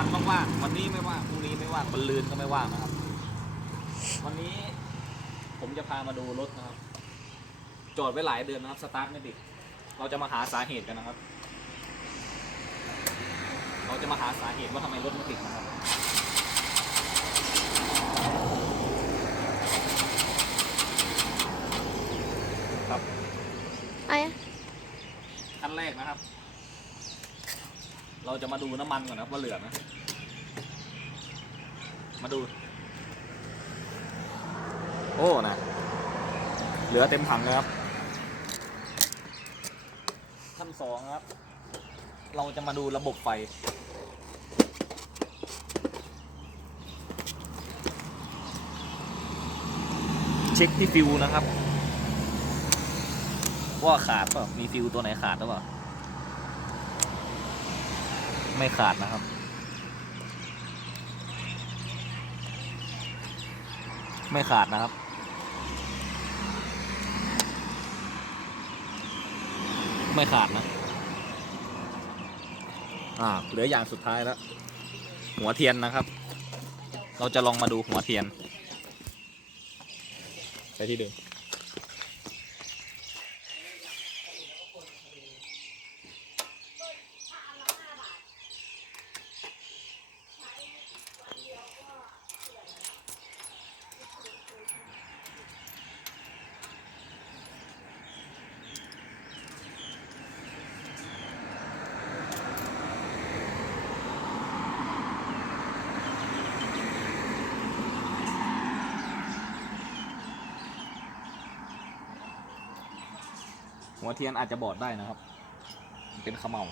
วันว่างๆวันนี้ไม่ว่างพรุ่งนี้ไม่ว่างวันลืนก็ไม่ว่างนะครับ วันนี้ผมจะพามาดูรถนะครับ จอดไว้หลายเดือนนะครับสตาร์ทไม่ติดเราจะมาหาสาเหตุกันนะครับ เราจะมาหาสาเหตุว่าทำไมรถไม่ติดนะครับครับไอ้ขั้นแรกนะครับ เราจะมาดูน้ำมันก่อนนะครับว่าเหลือไหมมาดู โอ้นะเหลือเต็มถังเลยครับขั้นสองครับ เราจะมาดูระบบไฟ เช็คที่ฟิวนะครับ ว่าขาดเปล่ามีฟิวตัวไหนขาดหรือเปล่า ไม่ขาดนะครับ ไม่ขาดนะครับไม่ขาดนะ อ่า เหลืออย่างสุดท้ายแล้ว หัวเทียนนะครับ เราจะลองมาดูหัวเทียน ไปที่เดิม หัวเทียนอาจจะบอดได้นะครับ เป็นขมเมา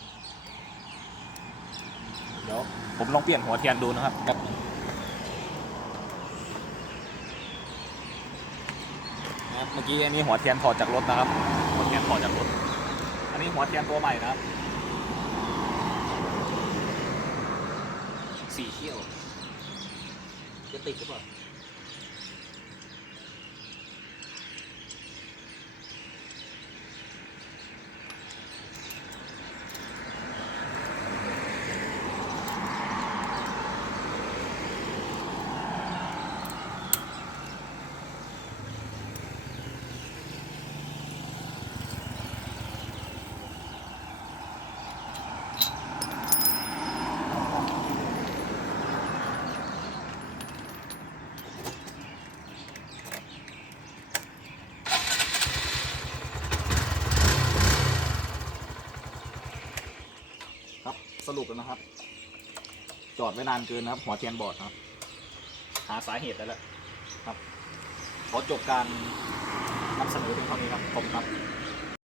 เดี๋ยวผมลองเปลี่ยนหัวเทียนดูนะครับแป๊บนึงนะเมื่อกี้อันนี้หัวเทียนถอดจากรถนะครับ หัวเทียนถอดจากรถ อันนี้หัวเทียนตัวใหม่นะครับสี่เขี้ยวจะติดหรือเปล่า สรุปแล้วนะครับ จอดไว้นานเกินนะครับ หัวเทียนบอดนะครับ หาสาเหตุได้แล้วครับ ขอจบการนำเสนอเพียงเท่านี้ครับ ขอบคุณครับ